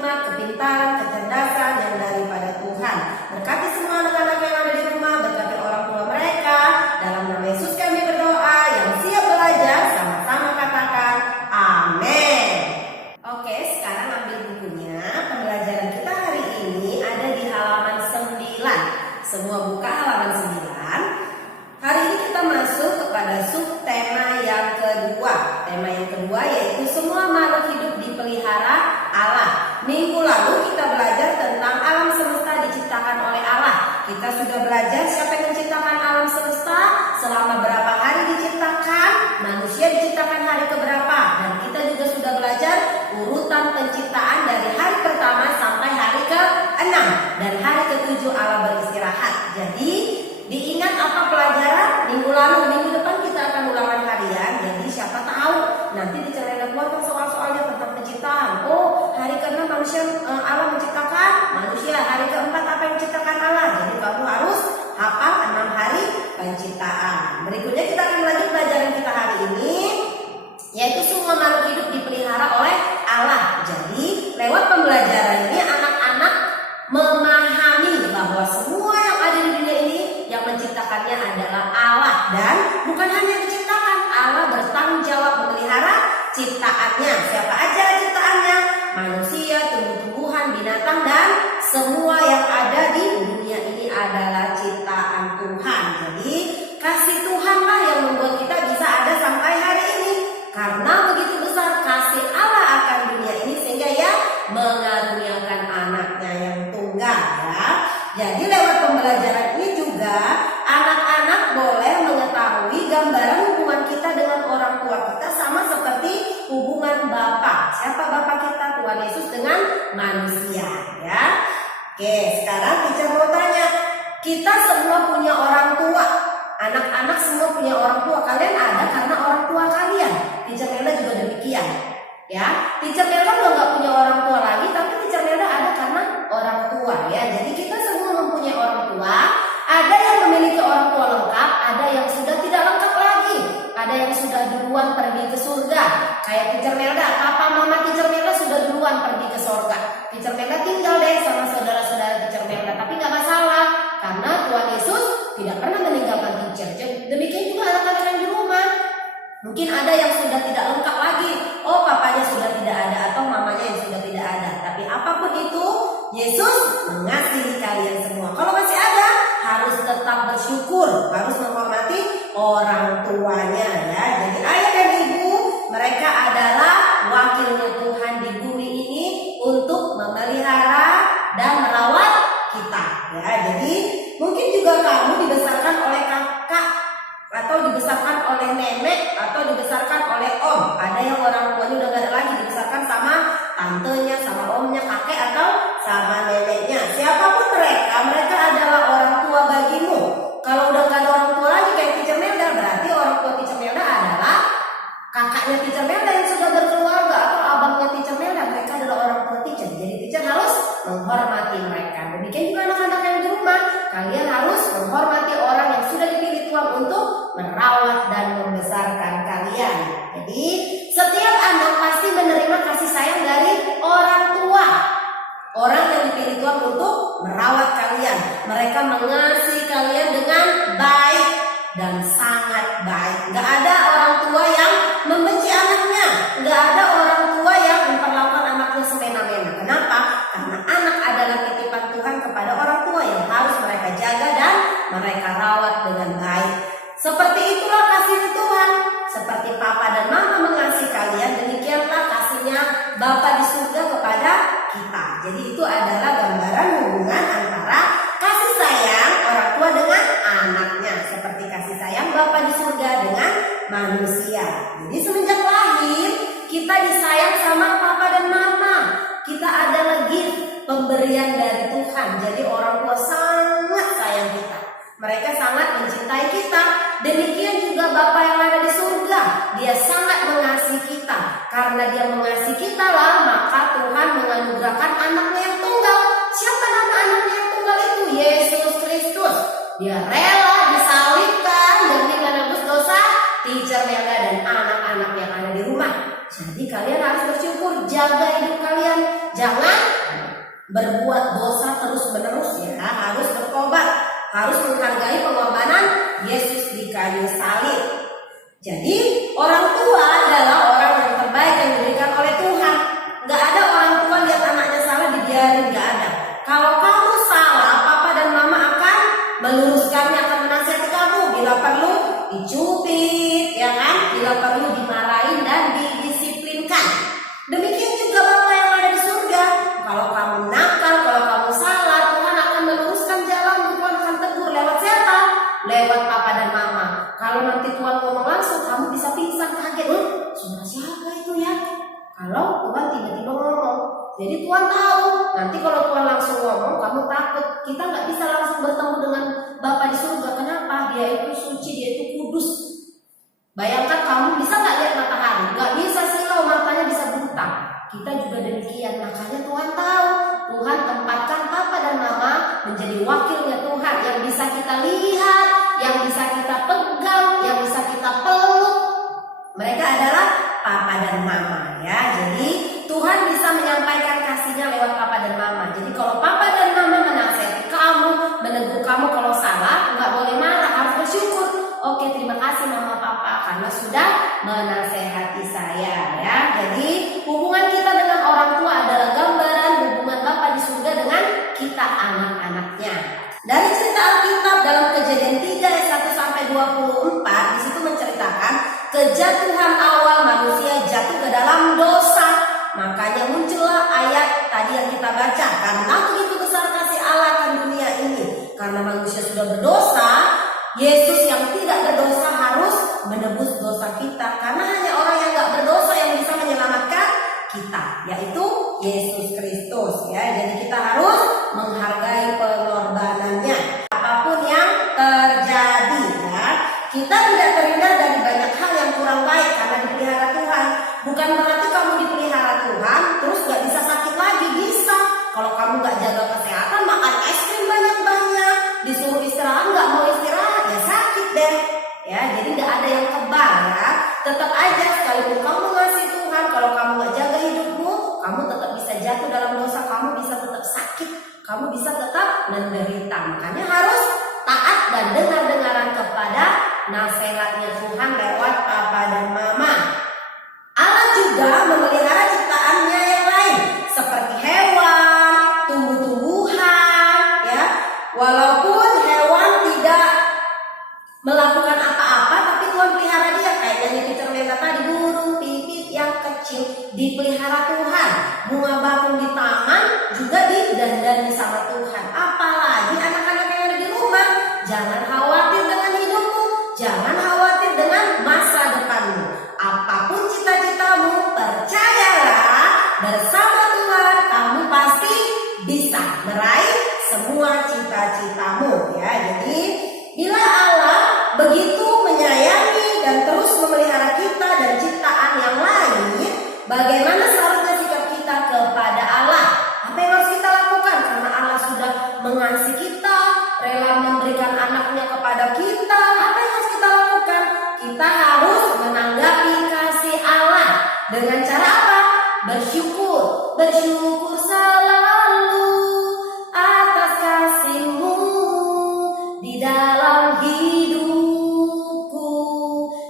hikmat, kepintaran, kecerdasan yang daripada Tuhan. Berkati semua anak-anak yang ada di rumah, berkati orang tua mereka. Dalam nama Yesus kami berdoa. Yang siap belajar sama-sama katakan amin. Oke, sekarang ambil bukunya. Pembelajaran kita hari ini ada di halaman 9. Semua buka halaman 9. Hari ini kita masuk kepada subtema yang kedua. Tema yang kedua yaitu semua makhluk hidup dipelihara Allah. Minggu lalu kita belajar tentang alam semesta diciptakan oleh Allah. Kita sudah belajar siapa yang menciptakan alam semesta, selama berapa hari diciptakan, manusia diciptakan hari keberapa. Dan kita juga sudah belajar urutan penciptaan dari hari pertama sampai hari ke-6. Dan hari ke-7 Allah beristirahat. Jadi diingat apa pelajaran minggu lalu? Minggu depan kita akan ulangan harian. Jadi siapa tahu nanti di cerita keluarkan soal-soalnya tentang penciptaan. Oh, hari ke-6 manusia Allah menciptakan manusia. Hari ke-4 apa yang menciptakan Allah? Jadi kamu harus hafal 6 hari penciptaan. Berikutnya kita akan lanjut pelajaran kita hari ini, yaitu semua makhluk hidup dipelihara oleh Allah. Jadi lewat pembelajaran ini anak-anak memahami bahwa semua yang ada di dunia ini yang menciptakannya adalah Allah. Dan bukan hanya menciptakan, Allah bertanggung jawab memelihara ciptaannya. Siapa aja ciptaannya? Manusia, tumbuh-tumbuhan, binatang, dan semua yang ada di dunia ini adalah ciptaan Tuhan. Jadi kasih Tuhanlah yang membuat kita bisa ada sampai hari ini. Karena begitu besar kasih Allah akan dunia ini sehingga ya mengaruniakan anaknya yang tunggal ya. Jadi lewat pembelajaran ini juga anak-anak boleh mengetahui gambaran hubungan kita dengan orang tua kita sama seperti hubungan Bapa. Siapa Bapa kita? Tuhan Yesus dengan manusia ya. Oke, sekarang teacher mau tanya, kita semua punya orang tua. Anak-anak semua punya orang tua. Kalian ada karena orang tua kalian. Teacher Melda juga demikian. Ya, Teacher Melda udah nggak punya orang tua lagi, tapi Teacher Melda ada karena orang tua ya. Jadi kita semua mempunyai orang tua. Ada yang memiliki orang tua lengkap, ada yang sudah tidak lengkap lagi. Ada yang sudah duluan pergi ke surga. Kayak Teacher Melda, papa mama Teacher Melda sudah duluan pergi ke surga. Teacher Melda tinggal deh sama saudara-saudara Teacher Melda, tapi nggak masalah karena Tuhan Yesus tidak pernah meninggalkan teacher. Demikian juga anak-anak yang di rumah. Mungkin ada yang sudah tidak lengkap lagi. Oh, papanya sudah tidak ada atau mamanya yang sudah tidak ada. Tapi apapun itu, Yesus mengasihi kalian semua. Kalau masih ada, harus tetap bersyukur, harus menghormati orang tuanya ya. Jadi ayah dan ibu, mereka adalah wakilnya Tuhan di bumi ini untuk memelihara dan merawat kita ya. Jadi mungkin juga kamu dibesarkan oleh kakak atau dibesarkan oleh nenek atau dibesarkan oleh om. Ada yang orang tuanya udah gak ada lagi, dibesarkan sama tantenya, sama omnya, kakek atau sama neneknya. Siapapun mereka adalah orang tua bagimu. Kalau udah gak ada orang tua lagi kayak Teacher Melda, berarti orang tua Teacher Melda adalah kakaknya Teacher Melda yang sudah berkeluarga atau abangnya Teacher Melda. Mereka adalah orang tua teacher. Jadi teacher harus menghormati mereka. Demikian juga anak-anak yang di rumah, kalian harus menghormati orang yang sudah dipilih Tuhan untuk merawat dan membesarkan kalian. Jadi setiap anak pasti menerima kasih sayang dari orang tua, orang yang dipilih Tuhan untuk merawat kalian. Mereka mengasihi kalian dengan baik dan sangat baik. Gak ada orang tua yang membenci anaknya, gak ada orang tua yang memperlakukan anaknya semena-mena. Kenapa? Karena anak adalah titipan Tuhan kepada orang tua yang harus mereka jaga dan mereka rawat dengan baik. Seperti itulah kasih Tuhan. Seperti papa dan mama mengasihi kalian, demikianlah kasihnya Bapa di surga kepada kita. Jadi itu adalah gambaran hubungan antara kasih sayang orang tua dengan anaknya, seperti kasih sayang Bapa di surga dengan manusia. Jadi semenjak lahir kita disayang sama papa dan mama. Kita adalah gift, pemberian dari Tuhan. Jadi orang tua sangat sayang kita. Mereka sangat mencintai kita. Demikian juga Bapa yang ada di surga. Dia sangat mengasihi kita. Karena dia mengasihi kita lah, maka Tuhan menganugerahkan anaknya yang tunggal. Siapa nama anaknya yang tunggal itu? Yesus Kristus. Dia rela disalibkan demi menebus dosa Teacher Melda dan anak-anak yang ada di rumah. Jadi kalian harus bersyukur, jaga hidup kalian. Jangan berbuat dosa terus-menerus ya, harus bertobat, harus menghargai pengorbanan Yesus di kayu salib. Jadi orang tua adalah orang yang terbaik yang diberikan oleh Tuhan. Gak ada orang tua lihat anaknya salah dibiarin, gak ada. Kalau kamu salah, papa dan mama akan meluruskannya, akan menasihati kamu. Bila perlu dicubit, ya kan? Bila perlu dimarahin dan didisiplinkan. Demikian juga Bapa yang ada di surga. Kalau kamu nakal, kalau kamu salah, Tuhan akan meluruskan jalan. Tuhan akan tegur lewat siapa? Lewat papa dan mama. Kalau nanti Tuhan ngomong langsung, kamu bisa pingsan kaget. Suara siapa itu ya? Kalau Tuhan tiba-tiba ngomong. Jadi Tuhan tahu. Nanti kalau Tuhan langsung ngomong, kamu takut. Kita nggak bisa langsung bertemu dengan Bapa di surga. Kenapa? Dia itu suci, dia itu kudus. Bayangkan kamu bisa nggak lihat matahari? Nggak bisa silau, matanya bisa buta. Kita juga demikian. Makanya Tuhan tahu. Tuhan tempatkan papa dan mama menjadi wakilnya Tuhan yang bisa kita lihat, yang bisa kita pegang, yang bisa kita peluk. Mereka adalah papa dan mama ya. Jadi Tuhan bisa menyampaikan kasihnya lewat papa dan mama. Jadi kalau papa dan mama menasihati kamu, menegur kamu kalau salah, nggak boleh marah, harus bersyukur. Oke, terima kasih mama papa karena sudah menasehati saya ya. Jadi hubungan kita dengan orang tua adalah gambaran hubungan Bapa di surga dengan kita anak-anaknya. Dari cerita Alkitab dalam Kejadian 3 ayat 1 sampai 24 di situ menceritakan kejatuhan awal manusia jatuh ke dalam dosa. Makanya muncullah ayat tadi yang kita baca, karena begitu besar kasih Allah akan dunia ini. Karena manusia sudah berdosa, Yesus yang tidak berdosa harus menebus dosa kita. Karena hanya orang yang gak berdosa yang bisa menyelamatkan kita, yaitu Yesus Kristus ya. Jadi kita harus menghargai pengorbanannya apapun yang terjadi ya. Kita tidak terhindar dari banyak hal yang kurang baik karena dipelihara Tuhan. Bukan berarti kamu dipelihara Tuhan terus gak bisa sakit lagi. Bisa. Kalau kamu gak jaga kesehatan, makan es krim banyak-banyak, disuruh istirahat gak mau istirahat, ya sakit deh ya. Jadi gak ada yang kebal ya. Tetap aja sekalipun kamu mengasihi Tuhan, kalau kamu gak jaga hidupmu, kamu tetap bisa jatuh dalam dosa, kamu bisa tetap sakit, kamu bisa tetap menderita. Makanya harus taat dan dengar-dengaran kepada nasihatnya Tuhan lewat papa dan mama. Allah juga memelihara ciptaannya yang lain seperti hewan, tumbuh-tumbuhan ya. Walaupun hewan tidak melakukan apa-apa, tapi Tuhan pelihara dia. Kayak nyanyi Peter Lena tadi, burung pipit yang kecil dipelihara Tuhan. Bunga bakung di taman juga didandani sama Tuhan. Apalagi anak-anak yang ada di rumah. Jangan khawatir dengan hidupmu, jangan khawatir dengan masa depanmu. Apapun cita-citamu, percayalah bersama Tuhan kamu pasti bisa meraih semua cita-citamu ya. Jadi bila Allah begitu menyayangi dan terus memelihara kita dan ciptaan yang lain, bagaimana seharusnya sikap kita kepada Allah? Apa yang harus kita lakukan? Karena Allah sudah mengasihi kita, rela memberikan anaknya kepada kita. Apa yang harus kita lakukan? Kita harus menanggapi kasih Allah dengan cara apa? Bersyukur. Bersyukur selalu atas kasih-Mu di dalam hidupku.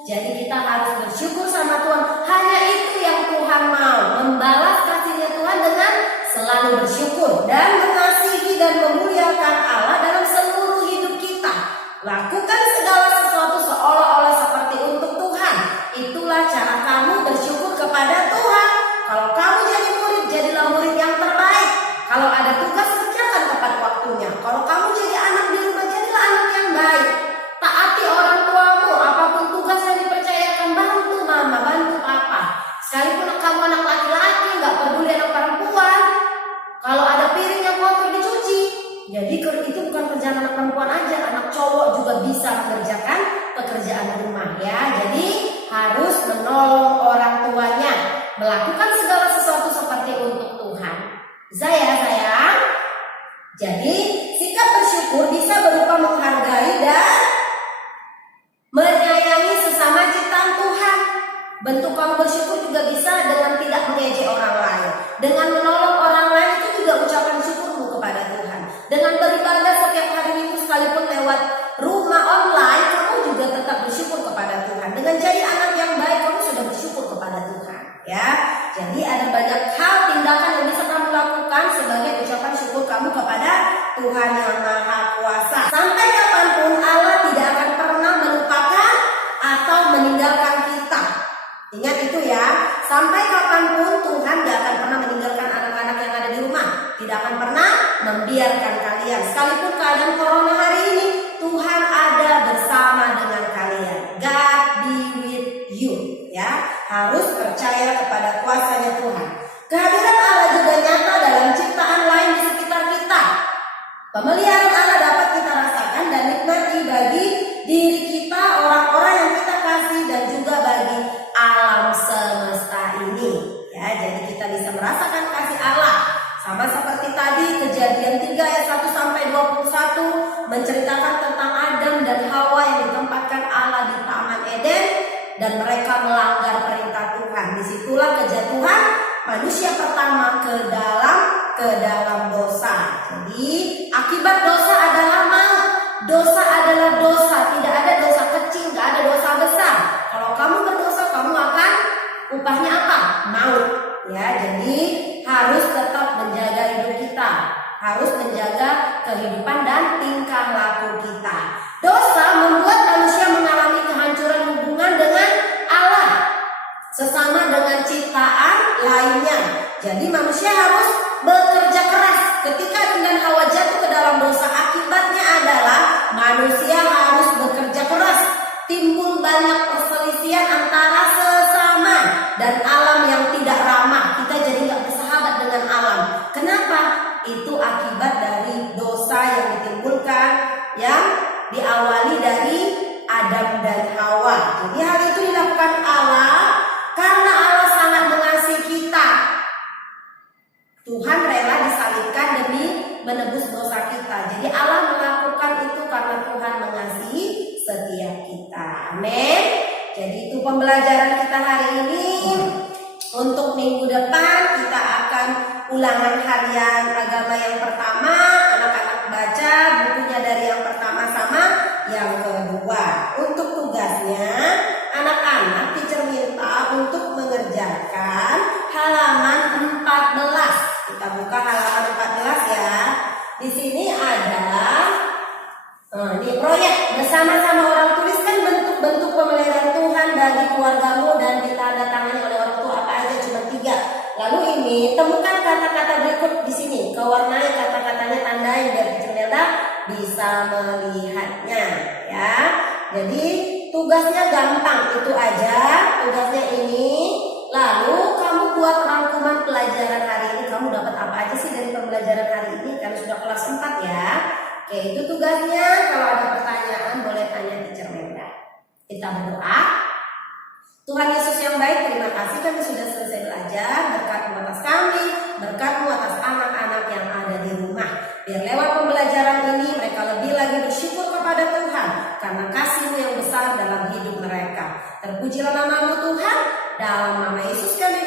Jadi kita harus bersyukur sama Tuhan. Hanya itu yang Tuhan mau, membalas kasihnya Tuhan dengan selalu bersyukur dan mengasihi dan memuliakan Allah dalam seluruh hidup kita. Lakukan segala sesuatu seolah-olah seperti untuk Tuhan. Itulah cara kamu bersyukur kepada Tuhan. Kalau kamu jadi murid, jadilah murid yang terbaik. Kalau ada tugas, kerjakan tepat waktunya. Kalau kamu jadi anak di rumah, jadilah anak yang baik. Taati orang tuamu, apapun tugas yang dipercayakan, bantu mama, bantu papa. Sekalipun kamu anak laki-laki, gak peduli anak perempuan. Kalau ada piring yang kotor, dicuci. Jadi itu bukan kerjaan anak perempuan aja, anak cowok juga bisa mengerjakan pekerjaan rumah ya. Jadi harus menolong orang tuanya, melakukan segala sesuatu seperti untuk Tuhan. Sayang. Jadi sikap bersyukur bisa berupa menghargai dan menyayangi sesama ciptaan Tuhan. Bentuk kamu bersyukur juga bisa dengan tidak mengejek orang lain, dengan menolong orang lain, itu juga ucapan syukur Tuhan yang Maha Kuasa. Sampai kapanpun Allah tidak akan pernah melupakan atau meninggalkan kita. Ingat itu ya, sampai kapanpun Tuhan tidak akan pernah meninggalkan anak-anak yang ada di rumah. Tidak akan pernah membiarkan kalian. Sekalipun keadaan corona hari ini, Tuhan ada bersama dengan kalian. God be with you. Ya, harus percaya kepada kuasanya Tuhan. Kehadiran Allah juga nyata dalam ciptaan lain di sekitar kita. Pemeliharaan Allah dapat kita rasakan dan nikmati bagi diri kita, orang-orang yang kita kasih, dan juga bagi alam semesta ini. Ya, jadi kita bisa merasakan kasih Allah. Sama seperti tadi Kejadian 3 ayat 1 sampai 21 menceritakan tentang Adam dan Hawa yang ditempatkan Allah di Taman Eden dan mereka melanggar perintah Tuhan. Disitulah kejatuhan manusia pertama ke dalam dosa. Jadi akibat dosa adalah maut. Dosa adalah dosa. Tidak ada dosa kecil, tidak ada dosa besar. Kalau kamu berdosa, kamu akan upahnya apa? Maut. Ya, jadi harus tetap menjaga hidup kita, harus menjaga kehidupan dan tingkah laku kita. Dosa membuat manusia mengalami kehancuran hubungan dengan Allah, sesama dengan ciptaan lainnya. Jadi manusia harus bekerja keras. Ketika Adam dan Hawa jatuh ke dalam dosa, akibatnya adalah manusia harus bekerja keras. Timbul banyak perselisihan antara sesama dan alam yang tidak ramah. Kita jadi nggak bersahabat dengan alam. Kenapa? Itu akibat dari dosa yang ditimbulkan, yang diawali dari Adam dan Hawa. Jadi hal itu dilakukan Allah karena Allah sangat mengasihi kita. Tuhan rela disalibkan demi menebus dosa kita. Jadi Allah melakukan itu karena Tuhan mengasihi setiap kita. Amin. Jadi itu pembelajaran kita hari ini. Untuk minggu depan kita akan ulangan harian agama yang pertama. Anak-anak baca bukunya dari yang pertama sama yang kedua. Untuk tugasnya, anak-anak teacher minta untuk mengerjakan halaman 14. Kita buka halaman 14 ya. Di sini ada ini proyek bersama-sama orang, tuliskan bentuk-bentuk pemeliharaan Tuhan bagi keluargamu dan ditandatangani oleh orang tua. Apa aja? Cuma 3. Lalu ini temukan kata-kata berikut di sini. Kewarnai kata-katanya, tandai biar teacher Melda bisa melihatnya ya. Jadi tugasnya gampang, itu aja tugasnya ini. Lalu kamu buat rangkuman pelajaran hari ini. Kamu dapat apa aja sih dari pembelajaran hari ini? Kan sudah kelas 4 ya. Oke, itu tugasnya. Kalau ada pertanyaan boleh tanya teacher Melda. Kita berdoa. Tuhan Yesus yang baik, terima kasih kami sudah selesai belajar. Berkat-Mu atas kami, berkat-Mu atas anak-anak yang ada di rumah. Biar lewat pembelajaran ini mereka lebih lagi bersyukur kepada Tuhan karena kasih-Mu yang besar dalam hidup mereka. Terpujilah nama-Mu Tuhan. Dalam nama Yesus kami